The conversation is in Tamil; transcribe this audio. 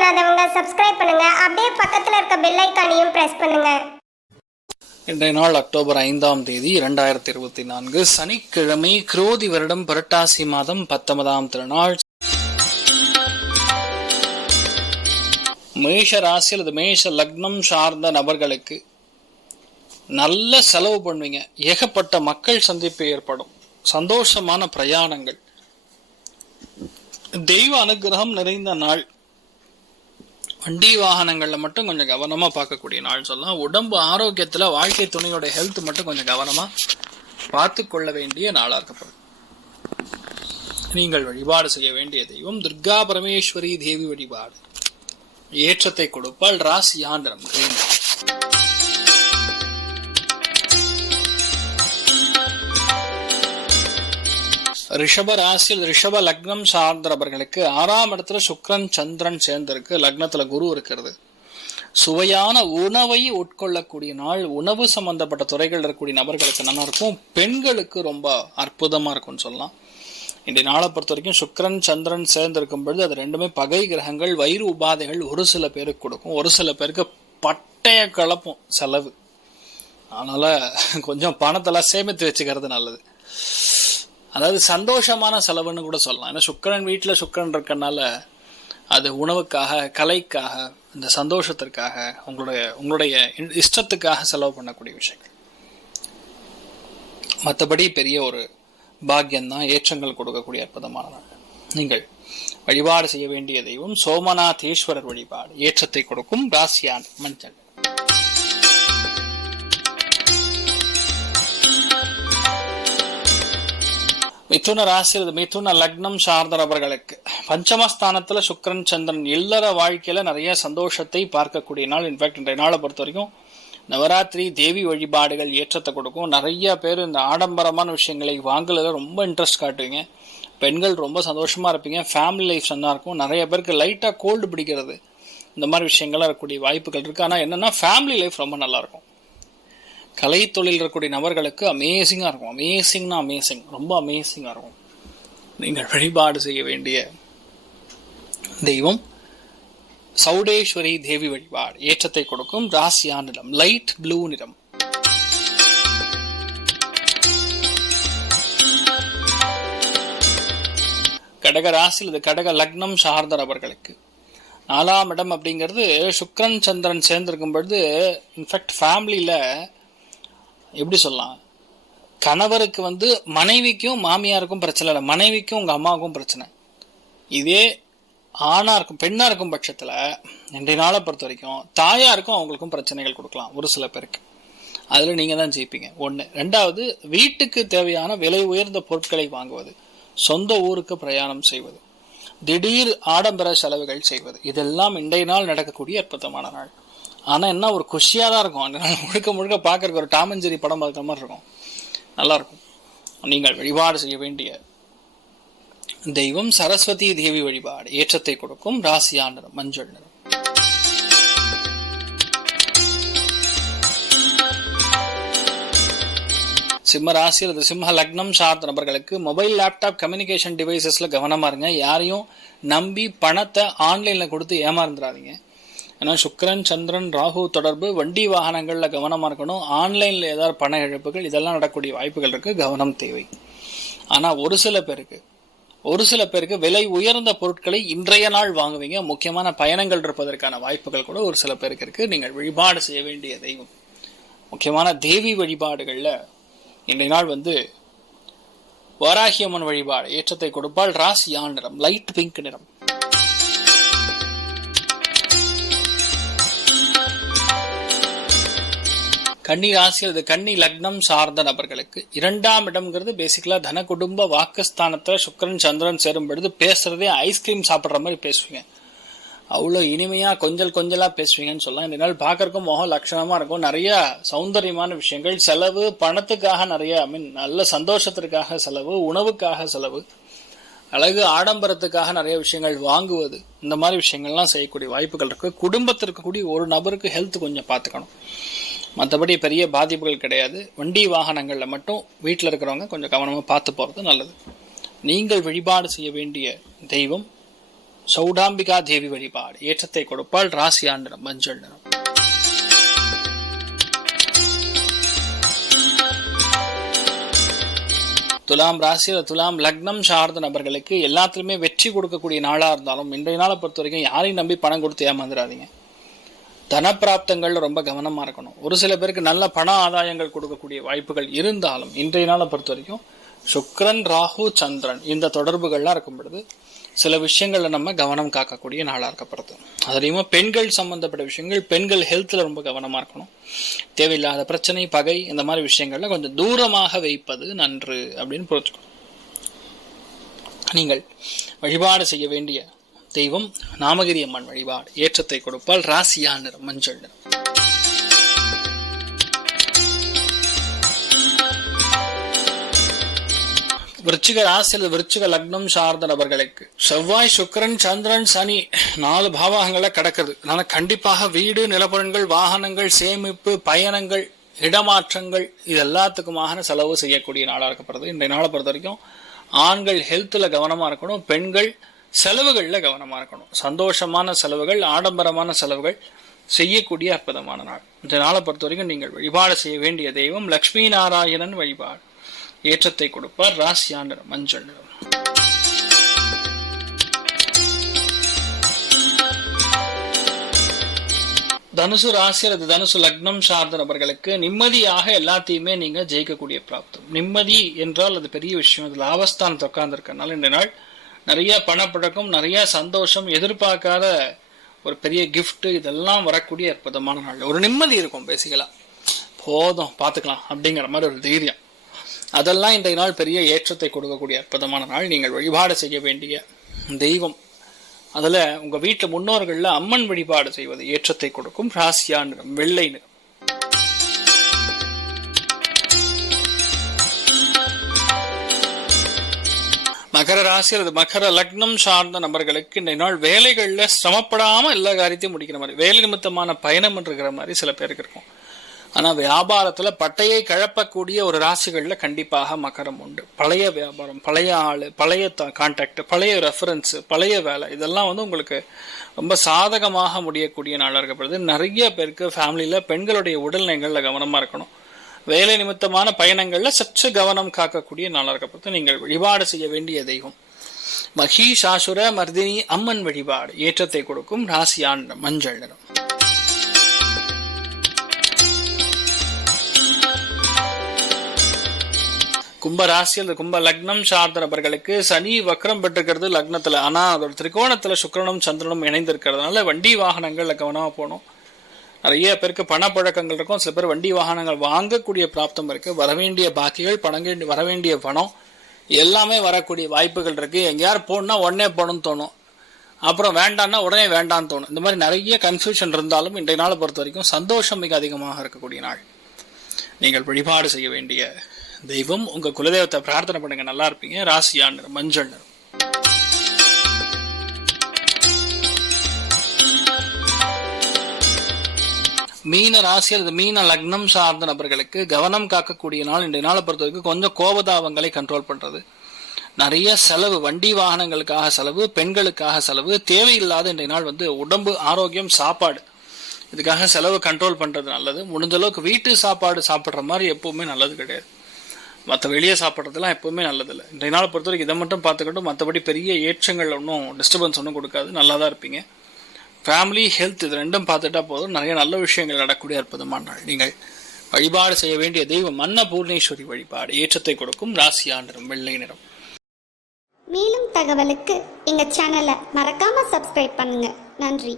பண்ணாதவங்க சப்ஸ்கிரைப் பண்ணுங்க. அப்படியே பக்கத்துல இருக்க பெல் ஐகானையும் பிரஸ் பண்ணுங்க. இன்றைய நாள் அக்டோபர் 5ஆம் தேதி 2024 சனிக்கிழமை, குரோதி வருடம் புரட்டாசி மாதம் 19ஆம் திருநாள். மேஷ ராசி அல்லது மேஷ லக்னம் சார்ந்த நபர்களுக்கு நல்ல செலவு பண்ணுவீங்க. ஏகப்பட்ட மக்கள் சந்திப்பு ஏற்படும். சந்தோஷமான பிரயாணங்கள், தெய்வ அனுகிரகம் நிறைந்த நாள். வண்டி வாகனங்கள்ல மட்டும் கொஞ்சம் கவனமா பார்க்கக்கூடிய நாள் சொல்லலாம். உடம்பு ஆரோக்கியத்துல வாழ்க்கை துணையோட ஹெல்த் மட்டும் கொஞ்சம் கவனமா பார்த்து கொள்ள வேண்டிய நாளா இருக்கப்படும். நீங்கள் வழிபாடு செய்ய வேண்டிய தெய்வம் துர்கா பரமேஸ்வரி தேவி வழிபாடு. ஏற்றத்தை கொடுப்பால். ராசி ஆண்டனம் ரிஷப ராசியில் ரிஷப லக்னம் சார்ந்தவர்களுக்கு 6ஆம் இடத்துல சுக்கிரன் சந்திரன் சேர்ந்திருக்கு. லக்னத்துல குரு இருக்கிறது. சுவையான உணவை உட்கொள்ளக்கூடிய நாள். உணவு சம்பந்தப்பட்ட துறைகள் இருக்கக்கூடிய நபர்களுக்கு நல்லா இருக்கும். பெண்களுக்கு ரொம்ப அற்புதமா இருக்கும்னு சொல்லலாம். இன்றைய நாளை பொறுத்த வரைக்கும் சுக்கிரன் சந்திரன் சேர்ந்திருக்கும் பொழுது அது ரெண்டுமே பகை கிரகங்கள். வயிறு உபாதைகள் ஒரு சில பேருக்கு கொடுக்கும். ஒரு சில பேருக்கு பட்டைய கலப்பும் செலவு. அதனால கொஞ்சம் பணத்தெல்லாம் சேமித்து வச்சுக்கிறது நல்லது. அதாவது சந்தோஷமான செலவுன்னு கூட சொல்லலாம். ஏன்னா சுக்கிரன் வீட்டில் சுக்கிரன் இருக்கனால அது உணவுக்காக, கலைக்காக, இந்த சந்தோஷத்திற்காக, உங்களுடைய இஷ்டத்துக்காக செலவு பண்ணக்கூடிய விஷயங்கள். மற்றபடி பெரிய ஒரு பாக்கியம்தான். ஏற்றங்கள் கொடுக்கக்கூடிய அற்புதமான நாள். நீங்கள் வழிபாடு செய்ய வேண்டிய தெய்வம் சோமநாதேஸ்வரர் வழிபாடு. ஏற்றத்தை கொடுக்கும். ராசியான் மஞ்சள். மிதுன ராசி மிதுன லக்னம் சார்ந்த நபர்களுக்கு பஞ்சமஸ்தானத்துல சுக்கிரன் சந்திரன் இல்லற வாழ்க்கையில நிறைய சந்தோஷத்தை பார்க்கக்கூடிய நாள். இன்ஃபேக்ட் இன்றைய நாளை பொறுத்த வரைக்கும் நவராத்திரி தேவி வழிபாடுகள் ஏற்றத்தை கொடுக்கும். நிறைய பேர் இந்த ஆடம்பரமான விஷயங்களை வாங்கல ரொம்ப இன்ட்ரெஸ்ட் காட்டுவீங்க. பெண்கள் ரொம்ப சந்தோஷமா இருப்பீங்க. ஃபேமிலி லைஃப் நல்லா இருக்கும். நிறைய பேருக்கு லைட்டா கோல்டு பிடிக்கிறது, இந்த மாதிரி விஷயங்கள்லாம் இருக்கக்கூடிய வாய்ப்புகள் இருக்கு. ஆனா என்னன்னா ஃபேமிலி லைஃப் ரொம்ப நல்லா இருக்கும். கலை தொழில் இருக்கக்கூடிய நபர்களுக்கு அமேசிங்கா இருக்கும். அமேசிங்னா அமேசிங், ரொம்ப அமேசிங்கா இருக்கும். நீங்கள் வழிபாடு செய்ய வேண்டிய தெய்வம் சௌடேஸ்வரி தேவி வழிபாடு. ஏற்றத்தை கொடுக்கும். ராசியான நிறம் லைட் ப்ளூ நிறம். கடக ராசியில் கடக லக்னம் சார்ந்த நபர்களுக்கு 4ஆம் இடம் அப்படிங்கிறது சுக்கிரன் சந்திரன் சேர்ந்திருக்கும் பொழுது இன்ஃபேக்ட் ஃபேமிலியில எப்படி சொல்லலாம், கணவருக்கு மனைவிக்கும் மாமியாருக்கும் பிரச்சனை இல்லை, மனைவிக்கும் உங்க அம்மாவுக்கும் பிரச்சனை. இதே ஆணா இருக்கும் பெண்ணா இருக்கும் பட்சத்துல இன்றைய நாளை பொறுத்த வரைக்கும் தாயாருக்கும் அவங்களுக்கும் பிரச்சனைகள் கொடுக்கலாம் ஒரு சில பேருக்கு. அதுல நீங்க தான் ஜெயிப்பீங்க. ஒண்ணு. ரெண்டாவது, வீட்டுக்கு தேவையான விலை உயர்ந்த பொருட்களை வாங்குவது, சொந்த ஊருக்கு பிரயாணம் செய்வது, திடீர் ஆடம்பர செலவுகள் செய்வது, இதெல்லாம் இன்றைய நாள் நடக்கக்கூடிய அற்புதமான நாள். ஆனா என்ன ஒரு குஷியா தான் இருக்கும். அந்த நாள் முழுக்க முழுக்க பாக்குறதுக்கு ஒரு டாம் அண்ட் ஜெர்ரி படம் பார்க்குற மாதிரி இருக்கும். நல்லா இருக்கும். நீங்கள் வழிபாடு செய்ய வேண்டிய தெய்வம் சரஸ்வதி தேவி வழிபாடு. ஏற்றத்தை கொடுக்கும். ராசியான நிறம் மஞ்சள் நிறம். சிம்ம ராசி அல்லது சிம்ம லக்னம் சார்ந்த நபர்களுக்கு மொபைல், லேப்டாப், கம்யூனிகேஷன் டிவைசஸ்ல கவனமா இருங்க. யாரையும் நம்பி பணத்தை ஆன்லைன்ல கொடுத்து ஏமாந்துடாதீங்க. ஏன்னா சுக்கிரன் சந்திரன் ராகு தொடர்பு. வண்டி வாகனங்கள்ல கவனமா இருக்கணும். ஆன்லைன்ல ஏதாவது பண இழப்புகள் இதெல்லாம் நடக்கக்கூடிய வாய்ப்புகள் இருக்கு. கவனம் தேவை. ஆனா ஒரு சில பேருக்கு விலை உயர்ந்த பொருட்களை இன்றைய நாள் வாங்குவீங்க. முக்கியமான பயணங்கள் இருப்பதற்கான வாய்ப்புகள் கூட ஒரு சில பேருக்கு இருக்கு. நீங்கள் வழிபாடு செய்ய வேண்டிய தெய்வம் முக்கியமான தேவி வழிபாடுகள்ல இன்றைய நாள் வாராகியம்மன் வழிபாடு. ஏற்றத்தை கொடுப்பால். ராசியான நிறம் லைட் பிங்க் நிறம். கன்னி ராசி அல்லது கன்னி லக்னம் சார்ந்த நபர்களுக்கு 2ஆம் இடம்ங்கிறது பேசிக்கலா தன குடும்ப வாக்குஸ்தானத்துல சுக்கிரன் சந்திரன் சேரும் பொழுது பேசுறதே ஐஸ்கிரீம் சாப்பிட்ற மாதிரி பேசுவீங்க. அவ்வளோ இனிமையா கொஞ்சலா பேசுவீங்கன்னு சொல்லலாம். இந்த நாள் பார்க்கறக்கும் முகம் லட்சணமா இருக்கும். நிறைய சௌந்தரியமான விஷயங்கள். செலவு பணத்துக்காக நிறைய நல்ல சந்தோஷத்திற்காக செலவு, உணவுக்காக செலவு, அழகு ஆடம்பரத்துக்காக நிறைய விஷயங்கள் வாங்குவது, இந்த மாதிரி விஷயங்கள்லாம் செய்யக்கூடிய வாய்ப்புகள் இருக்கு. குடும்பத்திற்கு கூடிய ஒரு நபருக்கு ஹெல்த் கொஞ்சம் பார்த்துக்கணும். மற்றபடி பெரிய பாதிப்புகள் கிடையாது. வண்டி வாகனங்கள்ல மட்டும் வீட்டில் இருக்கிறவங்க கொஞ்சம் கவனமா பார்த்து போறது நல்லது. நீங்கள் வழிபாடு செய்ய வேண்டிய தெய்வம் சௌடாம்பிகா தேவி வழிபாடு ஏற்றத்தை கொடுப்பால். ராசியான நிறம் மஞ்சள் நிறம். துலாம் ராசி, துலாம் லக்னம் சார்ந்த நபர்களுக்கு எல்லாத்துலயுமே வெற்றி கொடுக்கக்கூடிய நாளா இருந்தாலும் இன்றைய நாளை பொறுத்த வரைக்கும் யாரையும் நம்பி பணம் கொடுத்து ஏமாந்துடாதீங்க. தனப்பிராப்தங்கள்ல ரொம்ப கவனமா இருக்கணும். ஒரு சில பேருக்கு நல்ல பண ஆதாயங்கள் கொடுக்கக்கூடிய வாய்ப்புகள் இருந்தாலும் இன்றைய நாளை பொறுத்த வரைக்கும் சுக்கிரன், ராகு, சந்திரன் இந்த தொடர்புகள்லாம் இருக்கும் பொழுது சில விஷயங்கள்ல நம்ம கவனம் காக்கக்கூடிய நாளா இருக்கப்படுது. அதுலயுமே பெண்கள் சம்பந்தப்பட்ட விஷயங்கள், பெண்கள் ஹெல்த்ல ரொம்ப கவனமா இருக்கணும். தேவையில்லாத பிரச்சனை, பகை இந்த மாதிரி விஷயங்கள்ல கொஞ்சம் தூரமாக வைப்பது நன்று அப்படின்னு புரிஞ்சுக்கணும். நீங்கள் வழிபாடு செய்ய வேண்டிய தெய்வம் நாமகிரி அம்மன் வழிபாடு ஏற்றத்தை கொடுப்பால். ராசியான நிறம் மஞ்சள் நிறம். விருச்சிக ராசி அல்லது விருச்சிக லக்னம் சார்ந்த நபர்களுக்கு செவ்வாய், சுக்கிரன், சந்திரன், சனி 4 பாவகங்களை கடக்குது. அதனால கண்டிப்பாக வீடு, நிலப்பொருட்கள், வாகனங்கள், சேமிப்பு, பயணங்கள், இடமாற்றங்கள் இது எல்லாத்துக்குமாக செலவு செய்யக்கூடிய நாளா இருக்கப்படுறது. இன்றைய நாளை பொறுத்த வரைக்கும் ஆண்கள் ஹெல்த்ல கவனமா இருக்கணும், பெண்கள் செலவுகள்ல கவனமா இருக்கணும். சந்தோஷமான செலவுகள், ஆடம்பரமான செலவுகள் செய்யக்கூடிய அற்புதமான நாள். இந்த நாளை பொறுத்த வரைக்கும் நீங்கள் வழிபாடு செய்ய வேண்டிய தெய்வம் லட்சுமி நாராயணன் வழிபாடு ஏற்றத்தை கொடுப்பார். ராசியான நிறம் மஞ்சள் நிறம். தனுசு ராசி அல்லது தனுசு லக்னம் சார்ந்த நபர்களுக்கு நிம்மதியாக எல்லாத்தையுமே நீங்க ஜெயிக்கக்கூடிய பிராப்தம். நிம்மதி என்றால் அது பெரிய விஷயம். அது லாபஸ்தானத்தை உட்கார்ந்து இருக்கனால இந்த நாள் நிறைய பணப்பழக்கம், நிறைய சந்தோஷம், எதிர்பார்க்காத ஒரு பெரிய கிஃப்ட் இதெல்லாம் வரக்கூடிய அற்புதமான நாள். ஒரு நிம்மதி இருக்கும். பேசிக்கலா போதும் பார்த்துக்கலாம் அப்படிங்கிற மாதிரி ஒரு தைரியம், அதெல்லாம் இன்றைய நாள் பெரிய ஏற்றத்தை கொடுக்கக்கூடிய அற்புதமான நாள். நீங்கள் வழிபாடு செய்ய வேண்டிய தெய்வம், அதுல உங்க வீட்டுல முன்னோர்கள்ல அம்மன் வழிபாடு செய்வது ஏற்றத்தை கொடுக்கும். ராசியா நிறம் வெள்ளை நிறம். மகர ராசி அல்லது மகர லக்னம் சார்ந்த நபர்களுக்கு இன்றைய நாள் வேலைகள்ல சிரமப்படாம எல்லா காரியத்தையும் முடிக்கிற மாதிரி, வேலை நிமித்தமான பயணம் இருக்கிற மாதிரி சில பேருக்கு இருக்கும். ஆனா வியாபாரத்துல பட்டையை கழப்பக்கூடிய ஒரு ராசிகள்ல கண்டிப்பாக மகரம் உண்டு. பழைய வியாபாரம், பழைய ஆளு, பழைய கான்டாக்ட், பழைய ரெஃபரன்ஸ், பழைய வேலை இதெல்லாம் உங்களுக்கு ரொம்ப சாதகமாக முடியக்கூடிய நாளாக இருக்கப்படுது. நிறைய பேருக்கு ஃபேமிலியில பெண்களுடைய உடல்நிலைகள்ல கவனமா இருக்கணும். வேலை நிமித்தமான பயணங்கள்ல சற்று கவனம் காக்கக்கூடிய நாளாக இருக்கப்படுது. நீங்கள் வழிபாடு செய்ய வேண்டிய தெய்வம் மகிஷாசுர மர்தினி அம்மன் வழிபாடு ஏற்றத்தை கொடுக்கும். ராசியான மஞ்சள் நிறம். கும்ப ராசி அல்லது கும்ப லக்னம் சார்ந்த நபர்களுக்கு சனி வக்ரம் பெற்றிருக்கிறது லக்னத்துல. ஆனா அதோட திரிகோணத்துல சுக்கிரனும் சந்திரனும் இணைந்திருக்கிறதுனால வண்டி வாகனங்கள்ல கவனமா போகணும். நிறைய பேருக்கு பணப்பழக்கங்கள் இருக்கும். சில பேர் வண்டி வாகனங்கள் வாங்கக்கூடிய பிராப்தம் இருக்கு. வரவேண்டிய பாக்கிகள், வரவேண்டிய பணம் எல்லாமே வரக்கூடிய வாய்ப்புகள் இருக்கு. எங்கேயாரும் போகணும்னா உடனே போகணும்னு தோணும், அப்புறம் வேண்டாம்னா உடனே வேண்டான்னு தோணும். இந்த மாதிரி நிறைய கன்ஃபியூஷன் இருந்தாலும் இன்றைய நாளை பொறுத்த வரைக்கும் சந்தோஷம் மிக அதிகமாக இருக்கக்கூடிய நாள். நீங்கள் வழிபாடு செய்ய வேண்டிய தெய்வம் உங்க குலதெய்வத்தை பிரார்த்தனை பண்ணுங்க, நல்லா இருப்பீங்க. ராசியான நிறம் மஞ்சள் நிறம். மீன ராசி அல்லது மீன லக்னம் சார்ந்த நபர்களுக்கு கவனம் காக்கக்கூடிய நாள். இன்றைய நாளை பொறுத்த வரைக்கும் கொஞ்சம் கோபதாபங்களை கண்ட்ரோல் பண்றது, நிறைய செலவு, வண்டி வாகனங்களுக்காக செலவு, பெண்களுக்காக செலவு, தேவையில்லாத இன்றைய நாள் உடம்பு ஆரோக்கியம், சாப்பாடு இதுக்காக செலவு கண்ட்ரோல் பண்றது நல்லது. முடிஞ்ச அளவுக்கு வீட்டு சாப்பாடு சாப்பிட்ற மாதிரி எப்பவுமே நல்லது கிடையாது. மற்ற வெளியே சாப்பிட்றதுலாம் எப்பவுமே நல்லதில்லை. இன்றைய நாளை பொறுத்த வரைக்கும் இதை மட்டும் பார்த்துக்கிட்டும் மற்றபடி பெரிய ஏற்றங்கள் ஒன்றும் டிஸ்டர்பன்ஸ் ஒன்றும் கொடுக்காது. நல்லா தான் இருப்பீங்க. ஃபேமிலி, ஹெல்த் இது ரெண்டும் பார்த்துட்டா போதும், நிறைய நல்ல விஷயங்கள் நடக்கக்கூடிய அற்புதமான நாள். நீங்கள் வழிபாடு செய்ய வேண்டிய தெய்வம் அன்னபூர்ணேஸ்வரி வழிபாடு ஏற்றத்தை கொடுக்கும். ராசியான நிறம் வெள்ளை நிறம். மேலும் தகவலுக்கு எங்க சேனலை மறக்காம சப்ஸ்கிரைப் பண்ணுங்க. நன்றி.